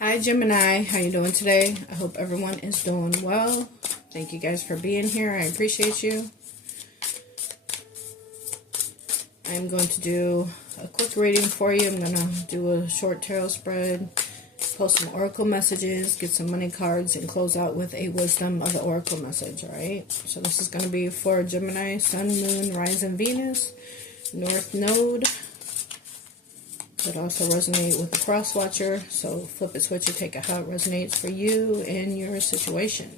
Hi Gemini, how you doing today? I hope everyone is doing well. Thank you guys for being here. I appreciate you. I'm going to do a quick reading for you. I'm going to do a short tarot spread, post some oracle messages, get some money cards, and close out with a wisdom of the oracle message, alright? So this is going to be for Gemini, Sun, Moon, Rising, Venus, North Node. Could also resonate with the cross watcher, so flip it, switch it, take it how it resonates for you and your situation.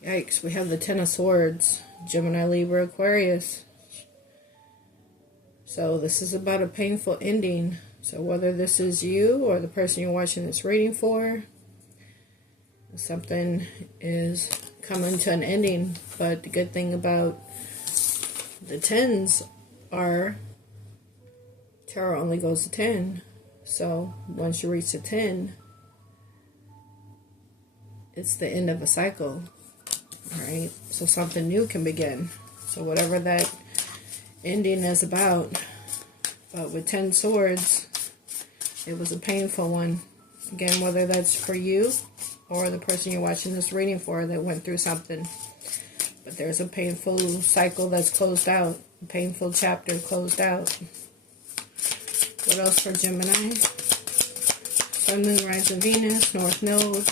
Yikes, we have the Ten of Swords, Gemini, Libra, Aquarius. So this is about a painful ending. So whether this is you or the person you're watching this reading for, something is coming to an ending. But the good thing about the tens are tarot only goes to 10. So once you reach the 10, it's the end of a cycle. Alright, so something new can begin. So whatever that ending is about, but with 10 swords, it was a painful one. Again, whether that's for you or the person you're watching this reading for that went through something. But there's a painful cycle that's closed out. A painful chapter closed out. What else for Gemini? Sun, Moon, Rising, Venus, North Node.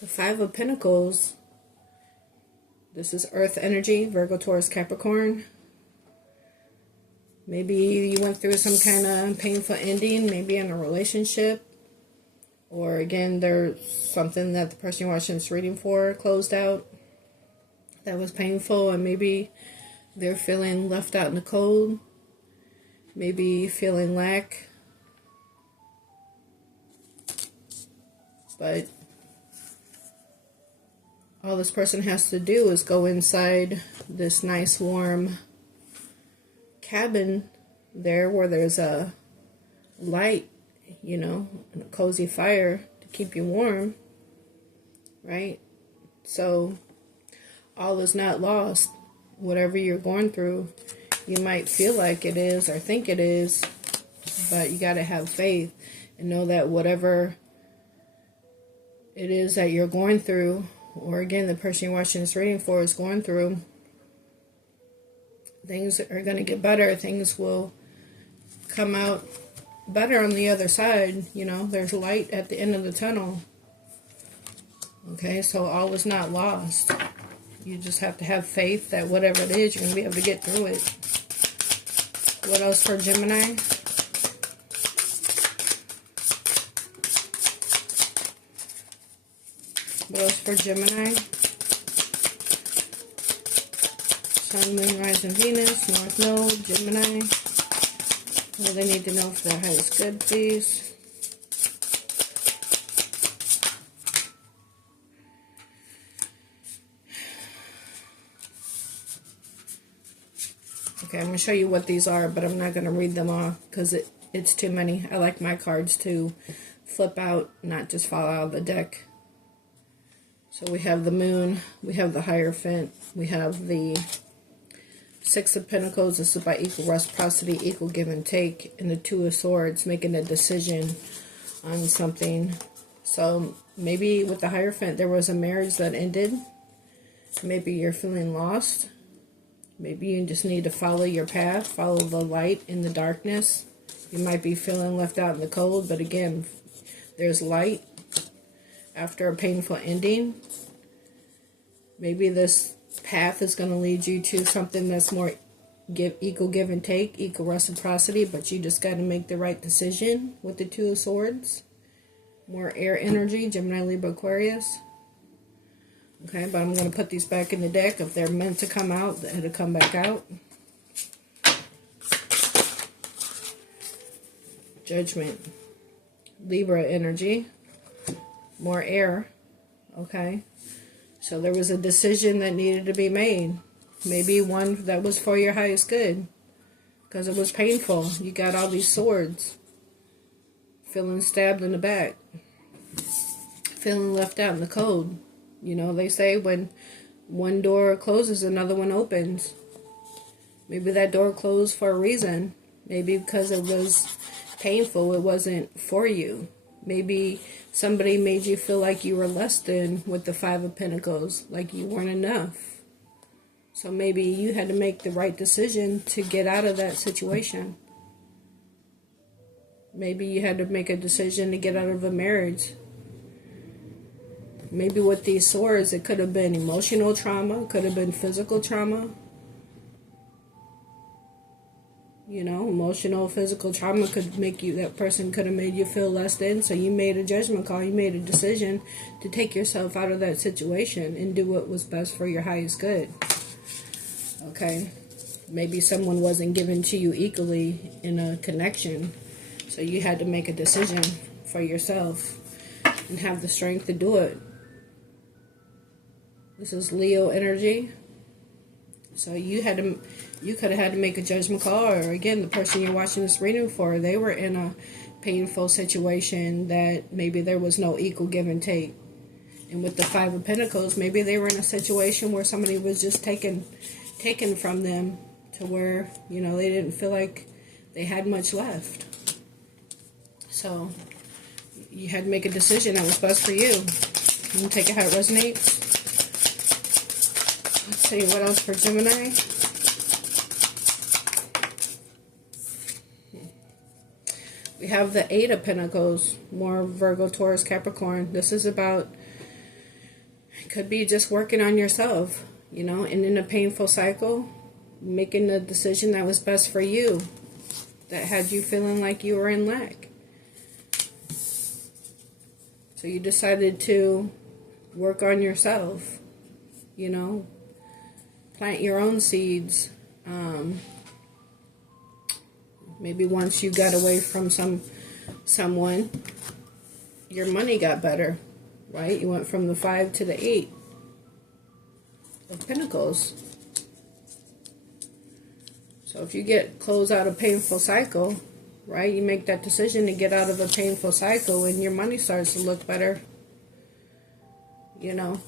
The Five of Pentacles. This is Earth energy, Virgo, Taurus, Capricorn. Maybe you went through some kind of painful ending, maybe in a relationship. Or again, there's something that the person you're watching this reading for closed out that was painful, and maybe they're feeling left out in the cold. Maybe feeling lack. But all this person has to do is go inside this nice warm cabin there where there's a light, you know, and a cozy fire to keep you warm, right? So all is not lost. Whatever you're going through, you might feel like it is or think it is, but you got to have faith and know that whatever it is that you're going through, or again, the person you're watching this reading for is going through, things are going to get better. Things will come out better on the other side. You know, there's light at the end of the tunnel. Okay, so all is not lost. You just have to have faith that whatever it is, you're going to be able to get through it. What else for Gemini? What else for Gemini? Sun, Moon, Rising, Venus, North Node, Gemini. What do they need to know for their highest good, please? Okay, I'm going to show you what these are, but I'm not going to read them all because it's too many. I like my cards to flip out, not just fall out of the deck. So we have the Moon, we have the Hierophant, we have the Six of Pentacles. This is by equal reciprocity, equal give and take, and the Two of Swords, making a decision on something. So maybe with the Hierophant, there was a marriage that ended. Maybe you're feeling lost. Maybe you just need to follow your path, follow the light in the darkness. You might be feeling left out in the cold, but again, there's light after a painful ending. Maybe this path is going to lead you to something that's more equal give and take, equal reciprocity, but you just got to make the right decision with the Two of Swords. More air energy, Gemini, Libra, Aquarius. Okay, but I'm going to put these back in the deck. If they're meant to come out, it'll come back out. Judgment. Libra energy. More air. Okay. So there was a decision that needed to be made. Maybe one that was for your highest good. Because it was painful. You got all these swords. Feeling stabbed in the back. Feeling left out in the cold. You know, they say when one door closes, another one opens. Maybe that door closed for a reason. Maybe because it was painful, it wasn't for you. Maybe somebody made you feel like you were less than with the Five of Pentacles, like you weren't enough. So maybe you had to make the right decision to get out of that situation. Maybe you had to make a decision to get out of a marriage. Maybe with these swords, it could have been emotional trauma, could have been physical trauma. You know, emotional, physical trauma could make you, that person could have made you feel less than. So you made a judgment call, you made a decision to take yourself out of that situation and do what was best for your highest good. Okay? Maybe someone wasn't given to you equally in a connection. So you had to make a decision for yourself and have the strength to do it. This is Leo energy. So you could have had to make a judgment call, or again, the person you're watching this reading for, they were in a painful situation that maybe there was no equal give and take. And with the Five of Pentacles, maybe they were in a situation where somebody was just taken from them to where, you know, they didn't feel like they had much left. So you had to make a decision that was best for you. You can take it how it resonates. Let's see, what else for Gemini? We have the Eight of Pentacles, more Virgo, Taurus, Capricorn. This is about, it could be just working on yourself, you know, and in a painful cycle, making the decision that was best for you, that had you feeling like you were in lack. So you decided to work on yourself, you know, plant your own seeds. Maybe once you got away from someone, your money got better, right? You went from the 5 to the 8 of Pentacles. So if you close out a painful cycle, right? You make that decision to get out of a painful cycle and your money starts to look better. You know,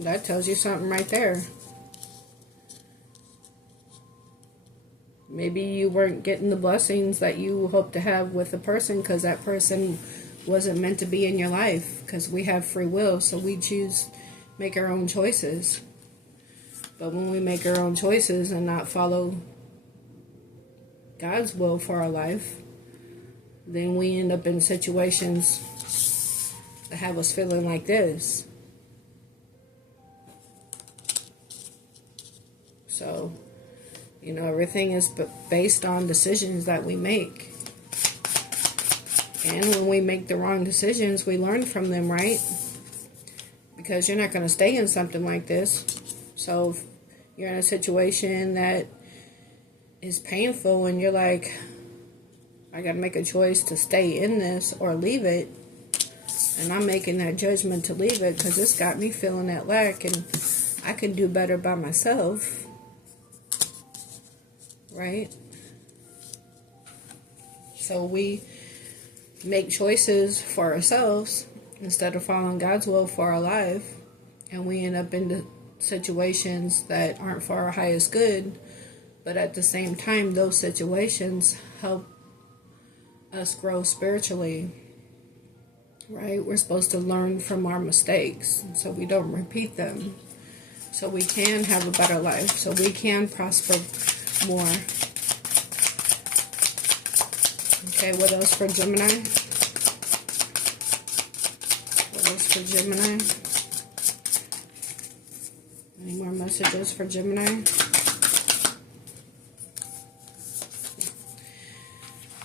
that tells you something right there. Maybe you weren't getting the blessings that you hope to have with a person because that person wasn't meant to be in your life, because we have free will, so we make our own choices. But when we make our own choices and not follow God's will for our life, then we end up in situations that have us feeling like this. So, you know, everything is based on decisions that we make. And when we make the wrong decisions, we learn from them, right? Because you're not going to stay in something like this. So if you're in a situation that is painful and you're like, I got to make a choice to stay in this or leave it, and I'm making that judgment to leave it because it's got me feeling that lack and I can do better by myself. Right? So we make choices for ourselves instead of following God's will for our life, and we end up in situations that aren't for our highest good, but at the same time those situations help us grow spiritually. Right? We're supposed to learn from our mistakes so we don't repeat them, so we can have a better life, so we can prosper more. Okay, what else for Gemini? What else for Gemini? Any more messages for Gemini?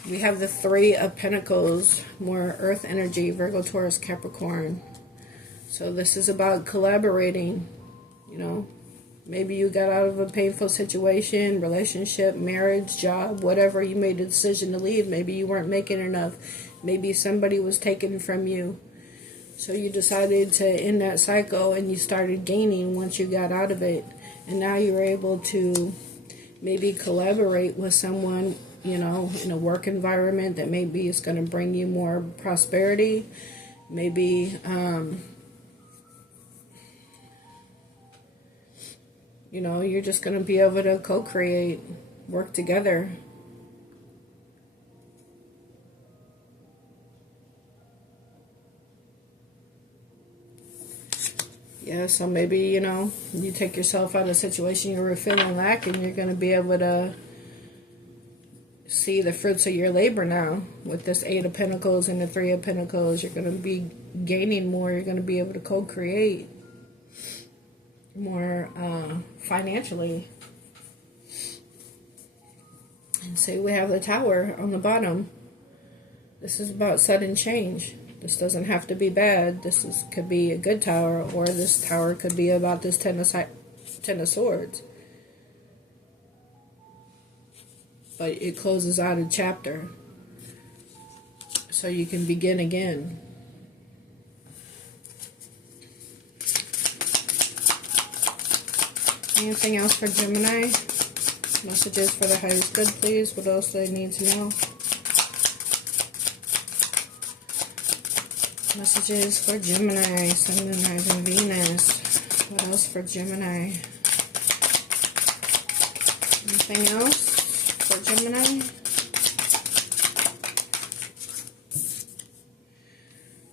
We have the Three of Pentacles, more Earth energy, Virgo, Taurus, Capricorn. So this is about collaborating, you know. Maybe you got out of a painful situation, relationship, marriage, job, whatever. You made a decision to leave. Maybe you weren't making enough. Maybe somebody was taken from you. So you decided to end that cycle and you started gaining once you got out of it. And now you're able to maybe collaborate with someone, you know, in a work environment that maybe is going to bring you more prosperity. Maybe, you know, you're just going to be able to co-create, work together. Yeah, so maybe, you know, you take yourself out of a situation you were feeling lack, and you're going to be able to see the fruits of your labor now. With this Eight of Pentacles and the Three of Pentacles, you're going to be gaining more. You're going to be able to co-create more financially. And say we have the Tower on the bottom. This is about sudden change. This doesn't have to be bad. Could be a good tower, or this tower could be about this Ten of Swords. But it closes out a chapter, so you can begin again. Anything else for Gemini? Messages for the highest good, please. What else do they need to know? Messages for Gemini, Sun, Moon, Rising, Venus. What else for Gemini? Anything else for Gemini?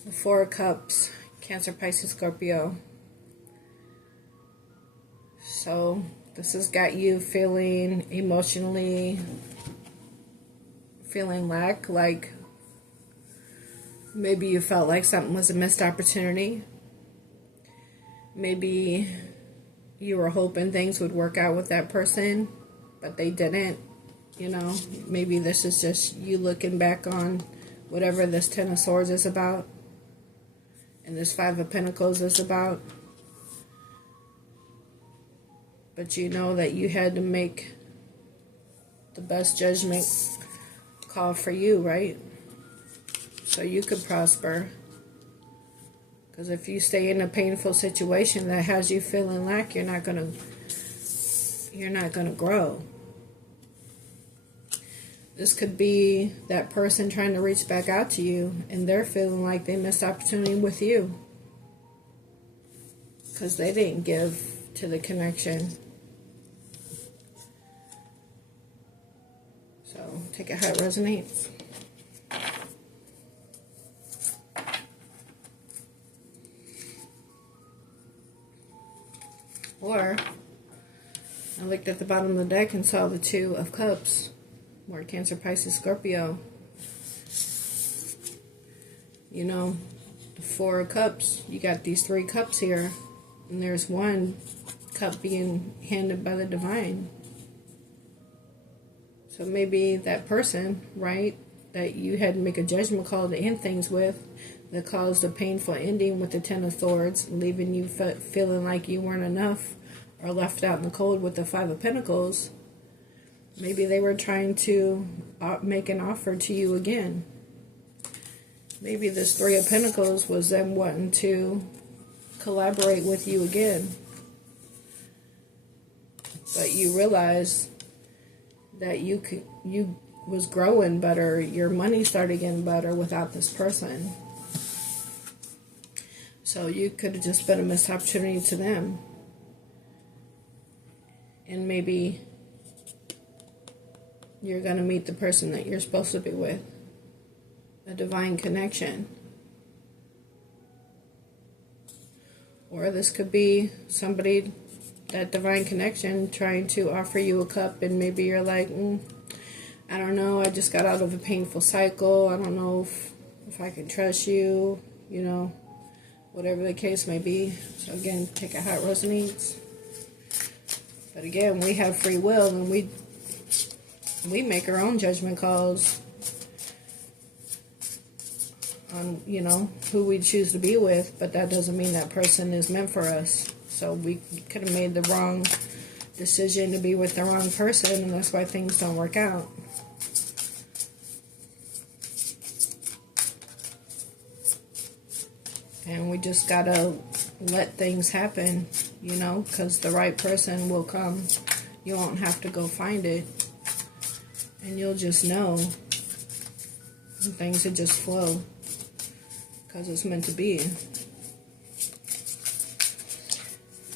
The Four of Cups, Cancer, Pisces, Scorpio. So this has got you feeling emotionally, feeling like maybe you felt like something was a missed opportunity. Maybe you were hoping things would work out with that person, but they didn't. You know, maybe this is just you looking back on whatever this Ten of Swords is about, and this Five of Pentacles is about. But you know that you had to make the best judgment call for you, right? So you could prosper. Because if you stay in a painful situation that has you feeling like you're not gonna grow. This could be that person trying to reach back out to you, and they're feeling like they missed opportunity with you because they didn't give to the connection. So take it how it resonates. Or I looked at the bottom of the deck and saw the Two of Cups, more Cancer, Pisces, Scorpio. You know, the Four of Cups, you got these three cups here, and there's one cup being handed by the divine. So maybe that person, right, that you had to make a judgment call to end things with, that caused a painful ending with the Ten of Swords, leaving you feeling like you weren't enough or left out in the cold with the Five of Pentacles. Maybe they were trying to make an offer to you again. Maybe this Three of Pentacles was them wanting to collaborate with you again. But you realized that you was growing better, your money started getting better without this person. So you could have just been a missed opportunity to them. And maybe you're going to meet the person that you're supposed to be with. A divine connection. Or this could be somebody, that divine connection, trying to offer you a cup, and maybe you're like, I don't know, I just got out of a painful cycle, I don't know if I can trust you, you know, whatever the case may be. So again, take it how it resonates. But again, we have free will, and we make our own judgment calls on, you know, who we choose to be with, but that doesn't mean that person is meant for us. So we could have made the wrong decision to be with the wrong person, and that's why things don't work out. And we just gotta let things happen, you know, because the right person will come. You won't have to go find it. And you'll just know. And things will just flow. Because it's meant to be.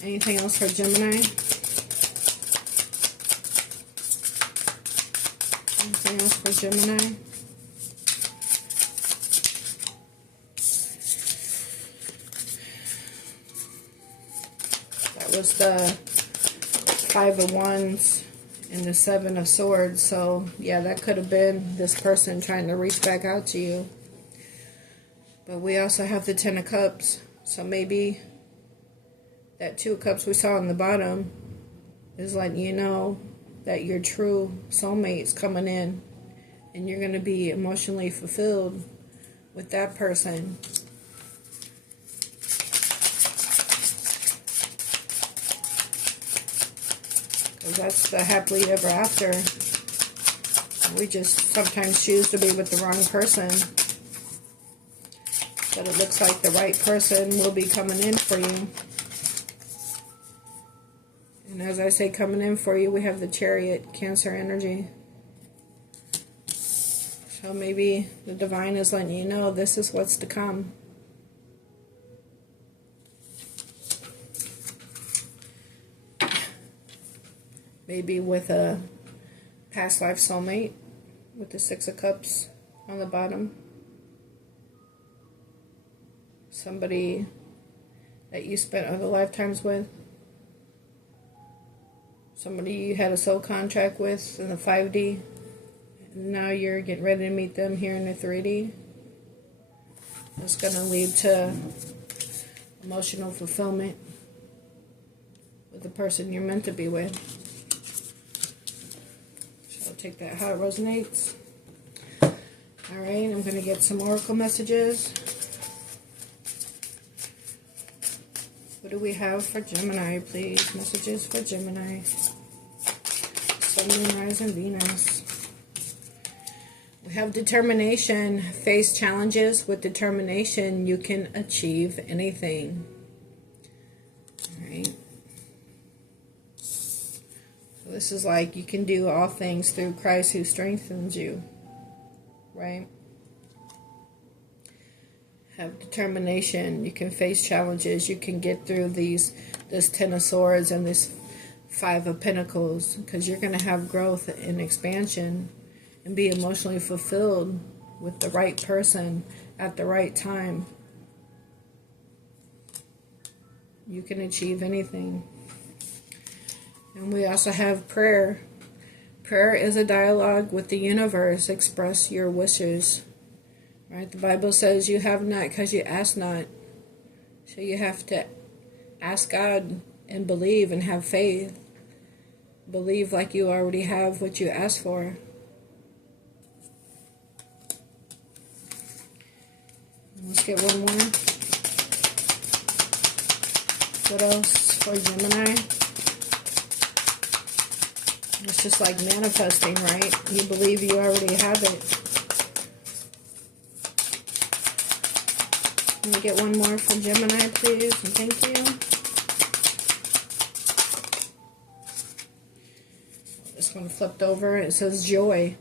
Anything else for Gemini? Anything else for Gemini? That was the Five of Wands and the Seven of Swords. So, yeah, that could have been this person trying to reach back out to you. But we also have the Ten of Cups. So maybe that Two of Cups we saw on the bottom is letting you know that your true soulmate's coming in. And you're going to be emotionally fulfilled with that person. Because that's the happily ever after. We just sometimes choose to be with the wrong person. But it looks like the right person will be coming in for you. And as I say coming in for you, we have the Chariot, Cancer energy. So maybe the divine is letting you know this is what's to come. Maybe with a past life soulmate with the Six of Cups on the bottom. Somebody that you spent other lifetimes with. Somebody you had a soul contract with in the 5D. Now you're getting ready to meet them here in the 3D. It's going to lead to emotional fulfillment with the person you're meant to be with. So I'll take that how it resonates. Alright, I'm going to get some oracle messages. What do we have for Gemini, please? Messages for Gemini. Sun, Moon, Rising, Venus. We have determination. Face challenges. With determination, you can achieve anything. Alright. So this is like you can do all things through Christ who strengthens you. Right? Have determination. You can face challenges. You can get through this Ten of Swords and this Five of Pentacles. Because you're going to have growth and expansion. And be emotionally fulfilled with the right person at the right time. You can achieve anything. And we also have prayer. Prayer is a dialogue with the universe. Express your wishes. Right? The Bible says you have not because you ask not. So you have to ask God and believe and have faith. Believe like you already have what you asked for. Let's get one more. What else for Gemini? It's just like manifesting, right? You believe you already have it. Let me get one more for Gemini, please, and thank you. This one flipped over. It says joy.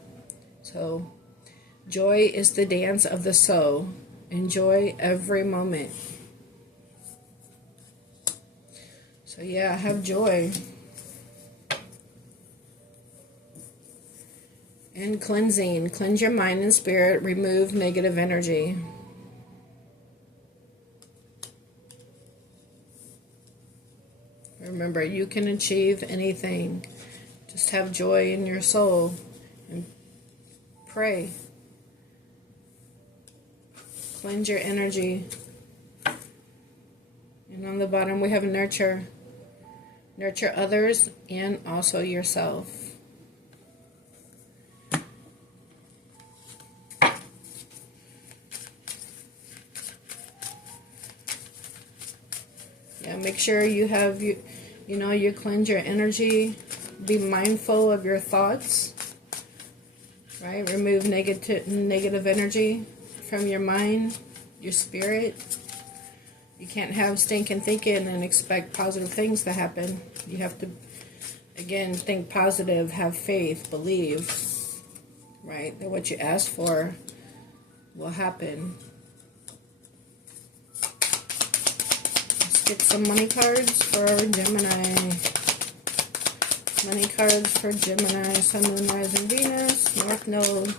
So, joy is the dance of the soul. Enjoy every moment. So yeah, have joy. And cleansing. Cleanse your mind and spirit. Remove negative energy. Remember, you can achieve anything. Just have joy in your soul. And pray. Cleanse your energy. And on the bottom we have nurture. Nurture others and also yourself. Yeah, make sure you have you cleanse your energy. Be mindful of your thoughts. Right? Remove negative energy from your mind, your spirit. You can't have stinking thinking and expect positive things to happen. You have to, again, think positive, have faith, believe, right? That what you ask for will happen. Let's get some money cards for Gemini. Money cards for Gemini, Sun, Moon, Rising, Venus. More node.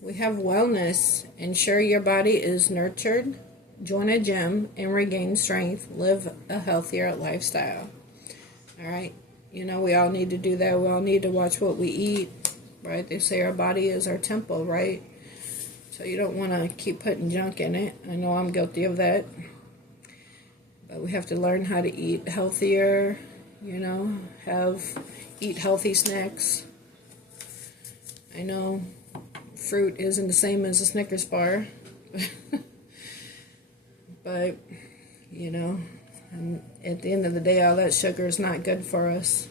We have wellness. Ensure your body is nurtured. Join a gym and regain strength. Live a healthier lifestyle. All right. You know, we all need to do that. We all need to watch what we eat, right? They say our body is our temple, right? So you don't want to keep putting junk in it. I know I'm guilty of that. But we have to learn how to eat healthier, you know, eat healthy snacks. I know fruit isn't the same as a Snickers bar. But, you know, and at the end of the day, all that sugar is not good for us.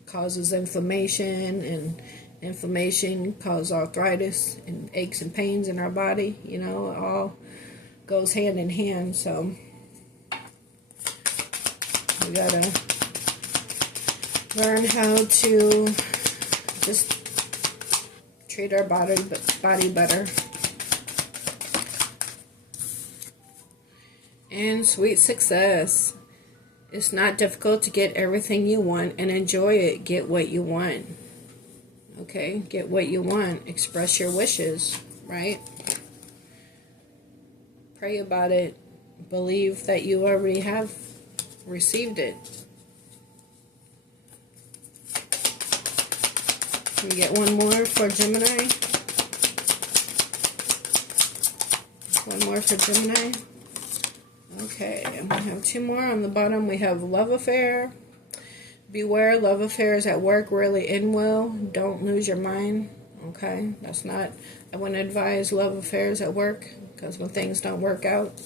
It causes inflammation, and inflammation causes arthritis and aches and pains in our body. You know, it all goes hand in hand. So we gotta learn how to just treat our body better. And sweet success. It's not difficult to get everything you want and enjoy it. Get what you want. Okay? Get what you want. Express your wishes, right? Pray about it. Believe that you already have received it. We get one more for Gemini. One more for Gemini. Okay, and we have two more on the bottom. We have love affair. Beware, love affairs at work really end well. Don't lose your mind. Okay, that's not, I wouldn't advise love affairs at work, because when things don't work out,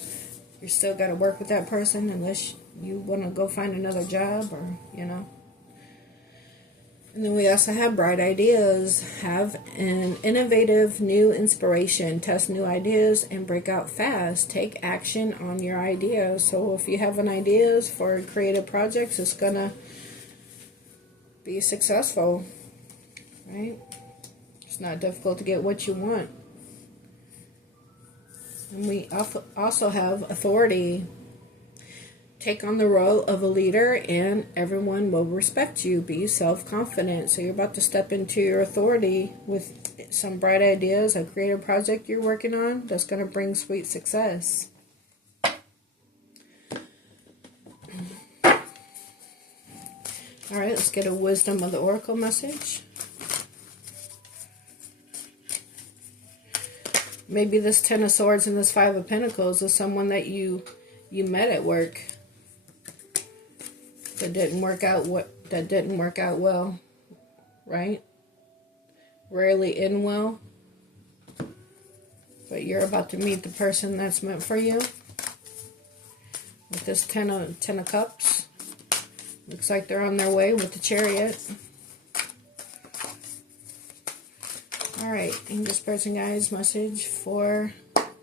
you still got to work with that person unless you want to go find another job, or, you know. And then we also have bright ideas. Have an innovative new inspiration. Test new ideas and break out fast. Take action on your ideas. So if you have an ideas for creative projects, it's going to be successful, right? It's not difficult to get what you want. And we also have authority. Take on the role of a leader and everyone will respect you. Be self-confident. So you're about to step into your authority with some bright ideas, a creative project you're working on that's going to bring sweet success. All right, let's get a wisdom of the oracle message. Maybe this Ten of Swords and this Five of Pentacles is someone that you met at work that didn't work out well, right? Rarely end well. But you're about to meet the person that's meant for you. With this Ten of Cups. Looks like they're on their way with the Chariot. Alright, Angel Spirits and Guides message for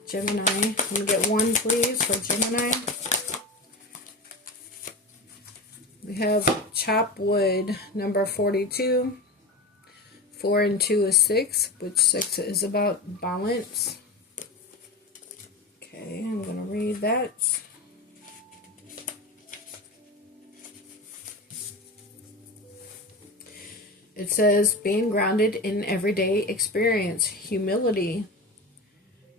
Gemini. Let me get one, please, for Gemini. We have chop wood, number 42. 4 and 2 is 6, which 6 is about balance. Okay, I'm going to read that. It says, being grounded in everyday experience, humility.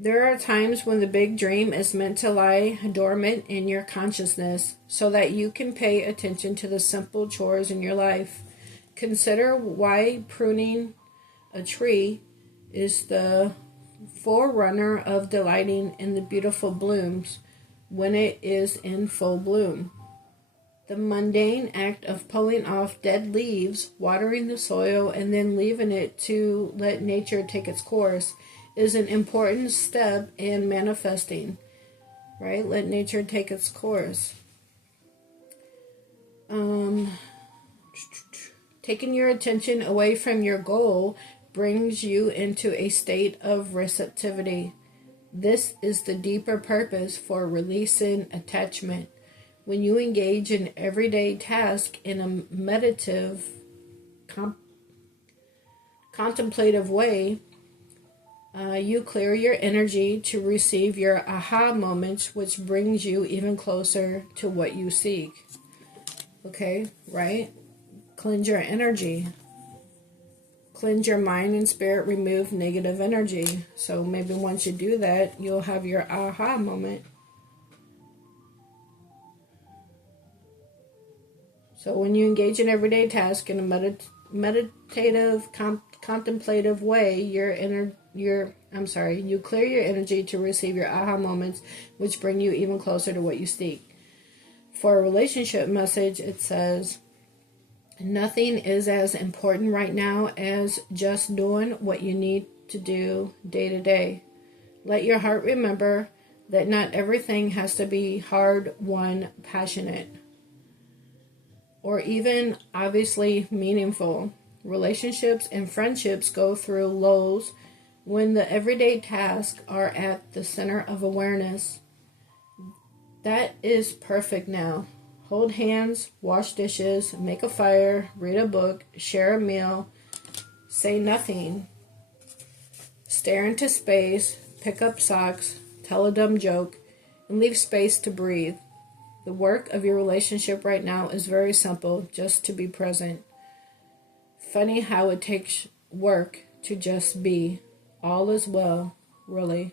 There are times when the big dream is meant to lie dormant in your consciousness so that you can pay attention to the simple chores in your life. Consider why pruning a tree is the forerunner of delighting in the beautiful blooms when it is in full bloom. The mundane act of pulling off dead leaves, watering the soil, and then leaving it to let nature take its course is an important step in manifesting, right? Let nature take its course. Taking your attention away from your goal brings you into a state of receptivity. This is the deeper purpose for releasing attachment. When you engage in everyday task in a meditative, contemplative way, you clear your energy to receive your aha moments, which brings you even closer to what you seek. Okay, right? Cleanse your energy. cleanse your mind and spirit, remove negative energy. So maybe once you do that, you'll have your aha moment. So when you engage in everyday tasks in a meditative, contemplative way, you clear your energy to receive your aha moments, which bring you even closer to what you seek. For a relationship message, it says, nothing is as important right now as just doing what you need to do day to day. Let your heart remember that not everything has to be hard-won, passionate, or even obviously meaningful. Relationships and friendships go through lows when the everyday tasks are at the center of awareness. That is perfect now. Hold hands, wash dishes, make a fire, read a book, share a meal, say nothing, stare into space, pick up socks, tell a dumb joke, and leave space to breathe. The work of your relationship right now is very simple, just to be present. Funny how it takes work to just be. All is well, really.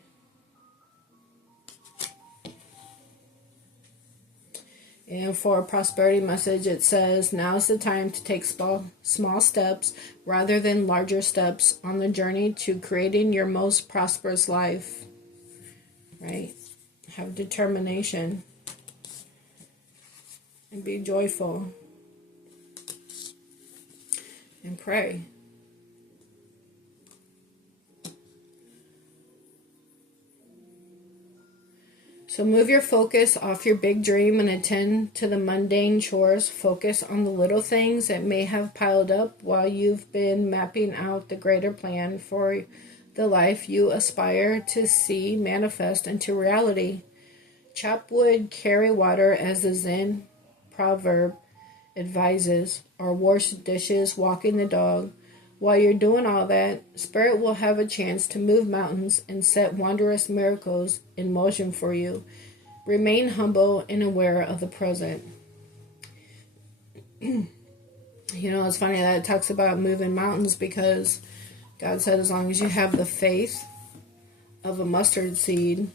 And for a prosperity message, it says, now is the time to take small steps rather than larger steps on the journey to creating your most prosperous life. Right? Have determination. And be joyful. And pray. So move your focus off your big dream and attend to the mundane chores. Focus on the little things that may have piled up while you've been mapping out the greater plan for the life you aspire to see manifest into reality. Chop wood, carry water, as the Zen proverb advises, or wash dishes, walking the dog. While you're doing all that, Spirit will have a chance to move mountains and set wondrous miracles in motion for you. Remain humble and aware of the present. It's funny that it talks about moving mountains, because God said as long as you have the faith of a mustard seed,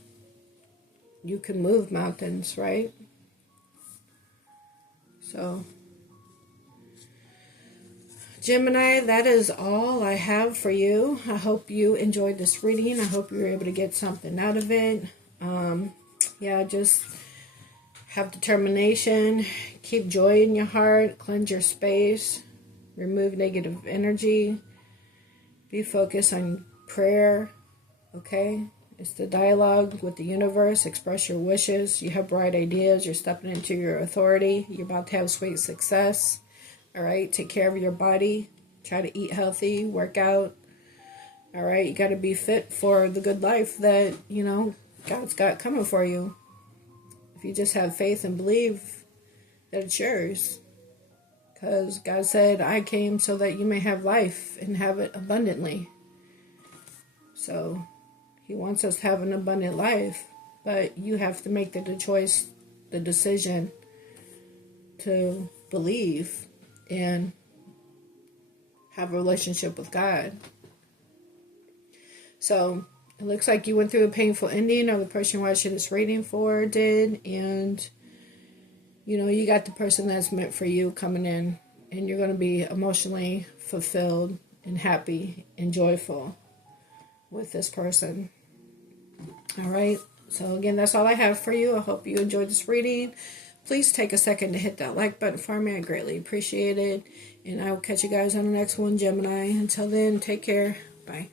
you can move mountains, right? So, Gemini, that is all I have for you. I hope you enjoyed this reading. I hope you were able to get something out of it. Just have determination. Keep joy in your heart. Cleanse your space. Remove negative energy. Be focused on prayer. Okay? It's the dialogue with the universe. Express your wishes. You have bright ideas. You're stepping into your authority. You're about to have sweet success. All right, take care of your body. Try to eat healthy, work out. All right, you got to be fit for the good life that, God's got coming for you. If you just have faith and believe that it's yours. Because God said, I came so that you may have life and have it abundantly. So, He wants us to have an abundant life. But you have to make the decision to believe and have a relationship with God. So it looks like you went through a painful ending, or the person you're watching this reading for did, and you got the person that's meant for you coming in, and you're going to be emotionally fulfilled and happy and joyful with this person. All right, so again, that's all I have for you. I hope you enjoyed this reading. Please take a second to hit that like button for me. I greatly appreciate it. And I will catch you guys on the next one, Gemini. Until then, take care. Bye.